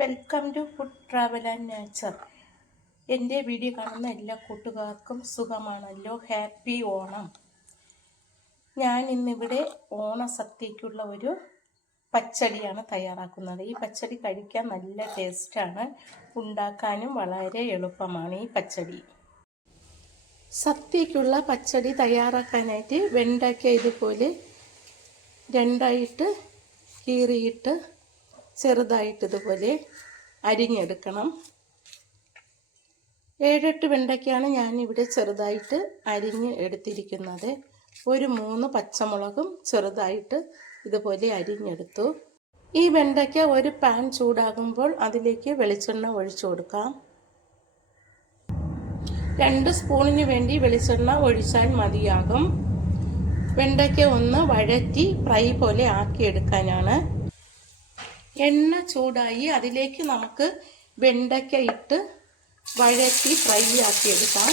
Welcome to food travel and nature എന്റെ video കാണുന്ന എല്ലാ കൂട്ടുകാർക്കും സുഖമാണല്ലോ? ഹാപ്പി ഓണം. ഞാൻ ഇന്നിവിടെ ഓണസദ്യക്കുള്ള ഒരു പച്ചടിയാണ് തയ്യാറാക്കുന്നത്. ഈ പച്ചടി കഴിക്കാൻ നല്ല ടേസ്റ്റാണ് ഉണ്ടാക്കാനും വളരെ എളുപ്പമാണ് ഈ പച്ചടി. സദ്യക്കുള്ള പച്ചടി തയ്യാറാക്കാനായിട്ട് വെണ്ടയ്ക്ക ഇതുപോലെ രണ്ടായിട്ട് കീറിയിട്ട് ചെറുതായിട്ട് ഇതുപോലെ അരിഞ്ഞെടുക്കണം. ഏഴെട്ട് വെണ്ടയ്ക്കാണ് ഞാനിവിടെ ചെറുതായിട്ട് അരിഞ്ഞ് എടുത്തിരിക്കുന്നത്. ഒരു മൂന്ന് പച്ചമുളകും ചെറുതായിട്ട് ഇതുപോലെ അരിഞ്ഞെടുത്തു. ഈ വെണ്ടയ്ക്ക ഒരു പാൻ ചൂടാകുമ്പോൾ അതിലേക്ക് വെളിച്ചെണ്ണ ഒഴിച്ചു കൊടുക്കാം. രണ്ട് സ്പൂണിന് വേണ്ടി വെളിച്ചെണ്ണ ഒഴിച്ചാൽ മതിയാകും. വെണ്ടയ്ക്ക ഒന്ന് വഴറ്റി ഫ്രൈ പോലെ ആക്കിയെടുക്കാനാണ്. എണ്ണ ചൂടായി അതിലേക്ക് നമുക്ക് വെണ്ടയ്ക്ക ഇട്ട് വഴറ്റി ഫ്രൈ ആക്കി എടുക്കാം.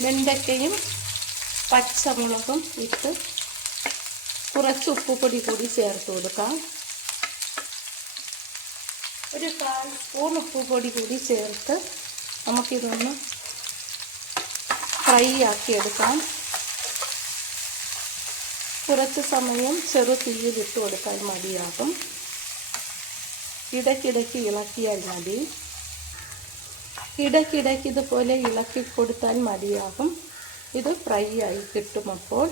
വെണ്ടയ്ക്കയും പച്ചമുളകും ഇട്ട് കുറച്ച് ഉപ്പുപൊടി കൂടി ചേർത്ത് കൊടുക്കാം. ഒരു കാൽ സ്പൂൺ ഉപ്പുപൊടി കൂടി ചേർത്ത് നമുക്കിതൊന്ന് ഫ്രൈ ആക്കിയെടുക്കാം കുറച്ച് സമയം ചെറു തീയിലിട്ട് കൊടുത്താൽ മതിയാകും. ഇടയ്ക്കിടയ്ക്ക് ഇളക്കിയാൽ മതി. ഇടയ്ക്കിടയ്ക്ക് ഇതുപോലെ ഇളക്കി കൊടുത്താൽ മതിയാകും. ഇത് ഫ്രൈ ആയി കിട്ടും അപ്പോൾ.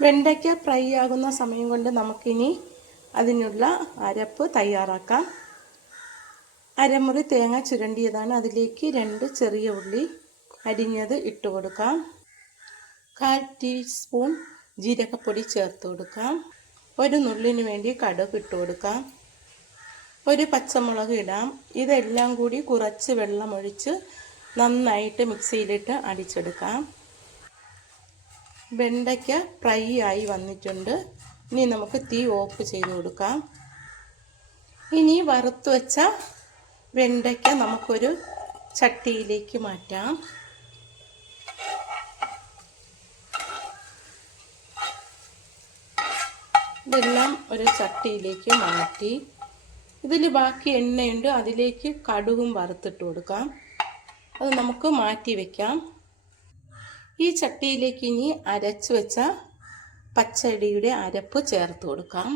വെണ്ടയ്ക്ക ഫ്രൈ ആകുന്ന സമയം കൊണ്ട് നമുക്കിനി അതിനുള്ള അരപ്പ് തയ്യാറാക്കാം. അരമുറി തേങ്ങ ചുരണ്ടിയതാണ്. അതിലേക്ക് രണ്ട് ചെറിയ ഉള്ളി അരിഞ്ഞത് ഇട്ട് കൊടുക്കാം. കാൽ ടീസ്പൂൺ ജീരകപ്പൊടി ചേർത്ത് കൊടുക്കാം. ഒരു നുള്ളിന് വേണ്ടി കടുക് ഇട്ട് കൊടുക്കാം. ഒരു പച്ചമുളക് ഇടാം. ഇതെല്ലാം കൂടി കുറച്ച് വെള്ളമൊഴിച്ച് നന്നായിട്ട് മിക്സിയിലിട്ട് അടിച്ചെടുക്കാം. വെണ്ടയ്ക്ക ഫ്രൈ ആയി വന്നിട്ടുണ്ട്. ഇനി നമുക്ക് തീ ഓഫ് ചെയ്ത് കൊടുക്കാം. ഇനി വറുത്ത് വെച്ച വെണ്ടയ്ക്ക നമുക്കൊരു ചട്ടിയിലേക്ക് മാറ്റാം. ഇതെല്ലാം ഒരു ചട്ടിയിലേക്ക് മാറ്റി. ഇതിൽ ബാക്കി എണ്ണയുണ്ട്. അതിലേക്ക് കടുകും വറുത്തിട്ട് കൊടുക്കാം. അത് നമുക്ക് മാറ്റി വയ്ക്കാം ഈ ചട്ടിയിലേക്ക് ഇനി അരച്ചു വെച്ച പച്ചടിയുടെ അരപ്പ് ചേർത്ത് കൊടുക്കാം.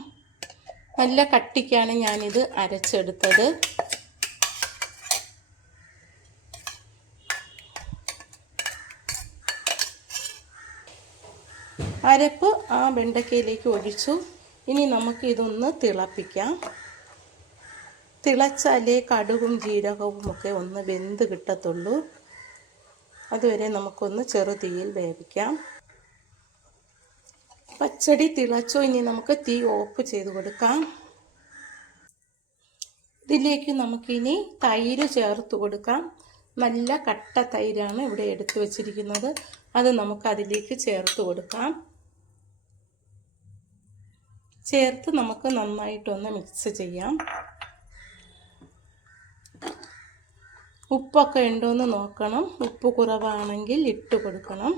നല്ല കട്ടിക്കാണ് ഞാനിത് അരച്ചെടുത്തത്. അരപ്പ് ആ വെണ്ടക്കയിലേക്ക് ഒഴിച്ചു. ഇനി നമുക്ക് ഇതൊന്ന് തിളപ്പിക്കാം. തിളച്ചാലേ കടുകും ജീരകവും ഒക്കെ ഒന്ന് വെന്ത് കിട്ടത്തുള്ളൂ. അതുവരെ നമുക്കൊന്ന് ചെറുതീയിൽ വേവിക്കാം. പച്ചടി തിളച്ചു ഇനി നമുക്ക് തീ ഓഫ് ചെയ്ത് കൊടുക്കാം. ഇതിലേക്ക് നമുക്കിനി തൈര് ചേർത്ത് കൊടുക്കാം. നല്ല കട്ട തൈരാണ് ഇവിടെ എടുത്തു വച്ചിരിക്കുന്നത്. അത് നമുക്ക് അതിലേക്ക് ചേർത്ത് കൊടുക്കാം. ചേർത്ത് നമുക്ക് നന്നായിട്ടൊന്ന് മിക്സ് ചെയ്യാം. ഉപ്പൊക്കെ ഉണ്ടോയെന്ന് നോക്കണം. ഉപ്പ് കുറവാണെങ്കിൽ ഇട്ട് കൊടുക്കണം.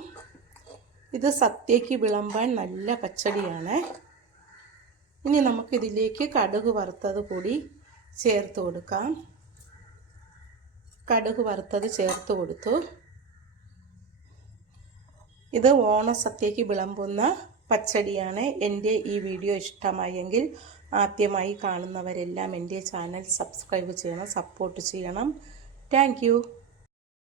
ഇത് സത്യയ്ക്ക് വിളമ്പാൻ നല്ല പച്ചടിയാണ്. ഇനി നമുക്കിതിലേക്ക് കടുക് വറുത്തത് കൂടി ചേർത്ത് കൊടുക്കാം. കടുക് വറുത്തത് ചേർത്ത് കൊടുത്തു. ഇത് ഓണസദ്യയ്ക്ക് വിളമ്പുന്ന പച്ചടിയാണ് എന്റെ ഈ വീഡിയോ ഇഷ്ടമായെങ്കിൽ ആദ്യമായി കാണുന്നവരെല്ലാം എന്റെ ചാനൽ സബ്സ്ക്രൈബ് ചെയ്യണം സപ്പോർട്ട് ചെയ്യണം. താങ്ക്